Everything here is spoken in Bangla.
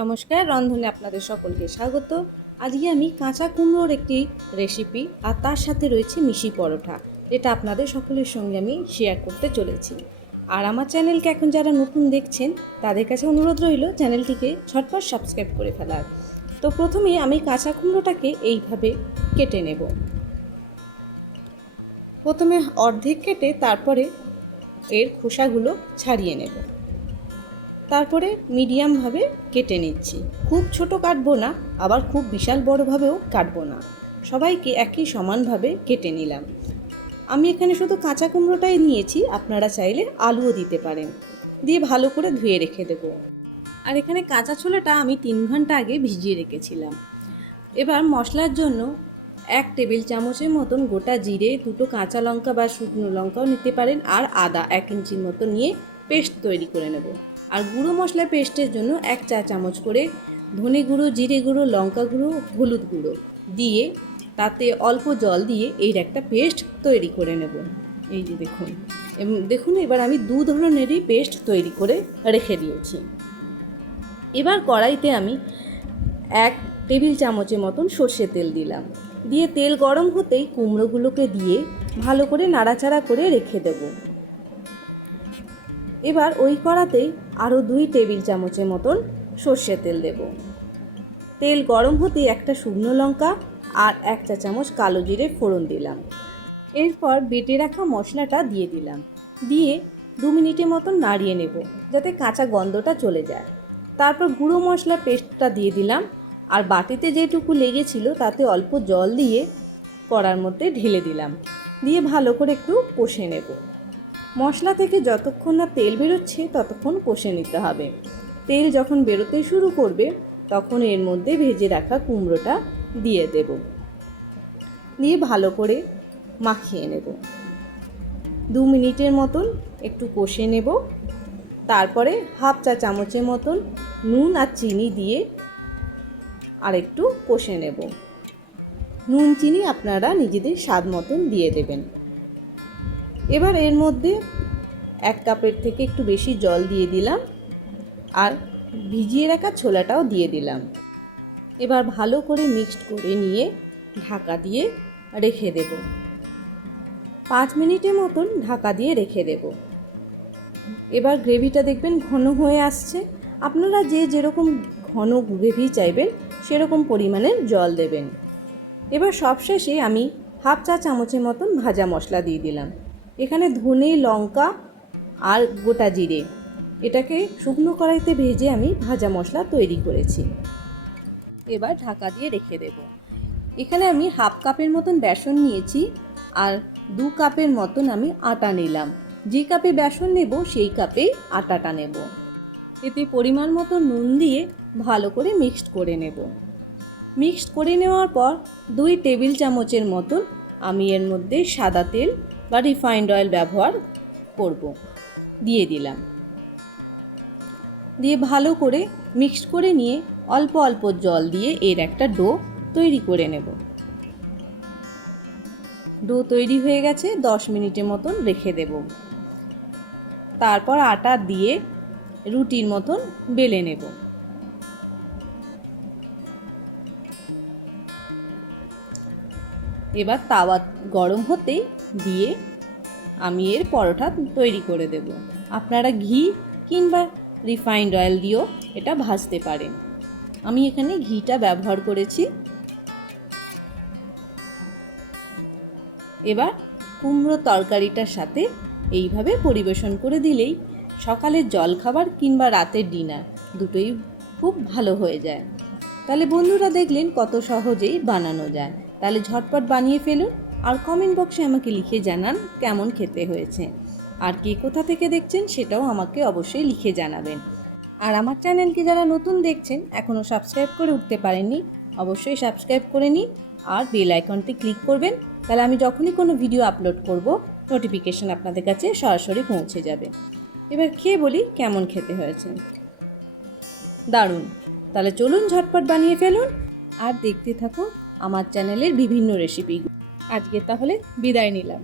নমস্কার, রন্ধনে আপনাদের সকলকে স্বাগত। আজকে আমি কাঁচা কুমড়োর একটি রেসিপি আর তার সাথে রয়েছে মিশি পরোটা, এটা আপনাদের সকলের সঙ্গে আমি শেয়ার করতে চলেছি। আর আমার চ্যানেলকে এখন যারা নতুন দেখছেন তাদের কাছে অনুরোধ রইল চ্যানেলটিকে ঝটপট সাবস্ক্রাইব করে ফেলার। তো প্রথমেই আমি কাঁচা কুমড়োটাকে এইভাবে কেটে নেব। প্রথমে অর্ধেক কেটে তারপরে এর খোসাগুলো ছাড়িয়ে নেব। তারপরে মিডিয়ামভাবে কেটে নিচ্ছি। খুব ছোট কাটবো না, আবার খুব বিশাল বড়ভাবেও কাটবো না, সবাইকে একই সমানভাবে কেটে নিলাম। আমি এখানে শুধু কাঁচা কুমড়োটাই নিয়েছি, আপনারা চাইলে আলুও দিতে পারেন। দিয়ে ভালো করে ধুয়ে রেখে দেব। আর এখানে কাঁচা ছোলাটা আমি 3 ঘন্টা আগে ভিজিয়ে রেখেছিলাম। এবার মশলার জন্য 1 টেবিল চামচের মতন গোটা জিরে, 2টো কাঁচা লঙ্কা বা শুকনো লঙ্কাও নিতে পারেন, আর আদা 1 ইঞ্চির মতো নিয়ে পেস্ট তৈরি করে নেব। আর গুঁড়ো মশলা পেস্টের জন্য 1 চা চামচ করে ধনে গুঁড়ো, জিরে গুঁড়ো, লঙ্কা গুঁড়ো, হলুদ গুঁড়ো দিয়ে তাতে অল্প জল দিয়ে এর একটা পেস্ট তৈরি করে নেব। এই যে দেখুন এবার আমি 2 ধরনেরই পেস্ট তৈরি করে রেখে দিয়েছি। এবার কড়াইতে আমি 1 টেবিল চামচের মতন সর্ষে তেল দিলাম। দিয়ে তেল গরম হতেই কুমড়োগুলোকে দিয়ে ভালো করে নাড়াচাড়া করে রেখে দেব। এবার ওই কড়াতেই আরও 2 টেবিল চামচের মতন সর্ষে তেল দেব। তেল গরম হতেই একটা শুকনো লঙ্কা আর 1 চা চামচ কালো জিরে ফোড়ন দিলাম। এরপর বেটে রাখা মশলাটা দিয়ে দিলাম। দিয়ে 2 মিনিটের মতন নাড়িয়ে নেব যাতে কাঁচা গন্ধটা চলে যায়। তারপর গুঁড়ো মশলা পেস্টটা দিয়ে দিলাম, আর বাটিতে যেটুকু লেগেছিল তাতে অল্প জল দিয়ে কড়ার মধ্যে ঢেলে দিলাম। দিয়ে ভালো করে একটু কষে নেব। মশলা থেকে যতক্ষণ না তেল বেরোচ্ছে ততক্ষণ কষে নিতে হবে। তেল যখন বেরোতে শুরু করবে তখন এর মধ্যে ভেজে রাখা কুমড়োটা দিয়ে দেব। দিয়ে ভালো করে মাখিয়ে নেব। 2 মিনিটের মতন একটু কষে নেব। তারপরে হাফ চা চামচের মতন নুন আর চিনি দিয়ে আর একটু কষে নেব। নুন চিনি আপনারা নিজেদের স্বাদ মতন দিয়ে দেবেন। এবার এর মধ্যে 1 কাপের থেকে একটু বেশি জল দিয়ে দিলাম, আর ভিজিয়ে রাখা ছোলাটাও দিয়ে দিলাম। এবার ভালো করে মিক্সড করে নিয়ে ঢাকা দিয়ে রেখে দেব। 5 মিনিটের মতন ঢাকা দিয়ে রেখে দেব। এবার গ্রেভিটা দেখবেন ঘন হয়ে আসছে। আপনারা যেরকম ঘন গ্রেভি চাইবেন সেরকম পরিমাণের জল দেবেন। এবার সবশেষে আমি হাফ চা চামচের মতন ভাজা মশলা দিয়ে দিলাম। এখানে ধনে, লঙ্কা আর গোটা জিরে, এটাকে শুকনো কড়াইতে ভেজে আমি ভাজা মশলা তৈরি করেছি। এবার ঢাকা দিয়ে রেখে দেব। এখানে আমি হাফ কাপের মতন বেসন নিয়েছি, আর 2 কাপের মতন আমি আটা নিলাম। যে কাপে বেসন নেব সেই কাপেই আটাটা নেব। এতে পরিমাণ মতো নুন দিয়ে ভালো করে মিক্সড করে নেব। মিক্সড করে নেওয়ার পর 2 টেবিল চামচের মতন আমি এর মধ্যে সাদা তেল বা রিফাইন্ড অয়েল ব্যবহার করব। দিয়ে দিলাম। দিয়ে ভালো করে মিক্সড করে নিয়ে অল্প অল্প জল দিয়ে এর একটা ডো তৈরি করে নেব। ডো তৈরি হয়ে গেছে, 10 মিনিটের মতন রেখে দেব। তারপর আটা দিয়ে রুটির মতন বেলে নেব। এবার তাওয়া গরম হতেই দিয়ে আমি এর পরোটা তৈরি করে দেব। আপনারা ঘি কিংবা রিফাইন্ড অয়েল দিয়েও এটা ভাজতে পারেন। আমি এখানে ঘিটা ব্যবহার করেছি। এবার কুমড়ো তরকারিটার সাথে এইভাবে পরিবেশন করে দিলেই সকালের জলখাবার কিংবা রাতের ডিনার দুটোই খুব ভালো হয়ে যায়। তাহলে বন্ধুরা দেখলেন কত সহজেই বানানো যায়। তাহলে ঝটপট বানিয়ে ফেলুন, আর কমেন্ট বক্সে আমাকে লিখে জানান কেমন খেতে হয়েছে। আর কে কোথা থেকে দেখছেন সেটাও আমাকে অবশ্যই লিখে জানাবেন। আর আমার চ্যানেলকে যারা নতুন দেখছেন এখনও সাবস্ক্রাইব করে উঠতে পারেননি, অবশ্যই সাবস্ক্রাইব করে নিন আর বেল আইকনটি ক্লিক করবেন। তাহলে আমি যখনই কোনো ভিডিও আপলোড করব নোটিফিকেশান আপনাদের কাছে সরাসরি পৌঁছে যাবে। এবার খেয়ে বলি কেমন খেতে হয়েছে। দারুণ! তাহলে চলুন ঝটপট বানিয়ে ফেলুন আর দেখতে থাকুন আমার চ্যানেলের বিভিন্ন রেসিপি। আজকে তাহলে বিদায় নিলাম।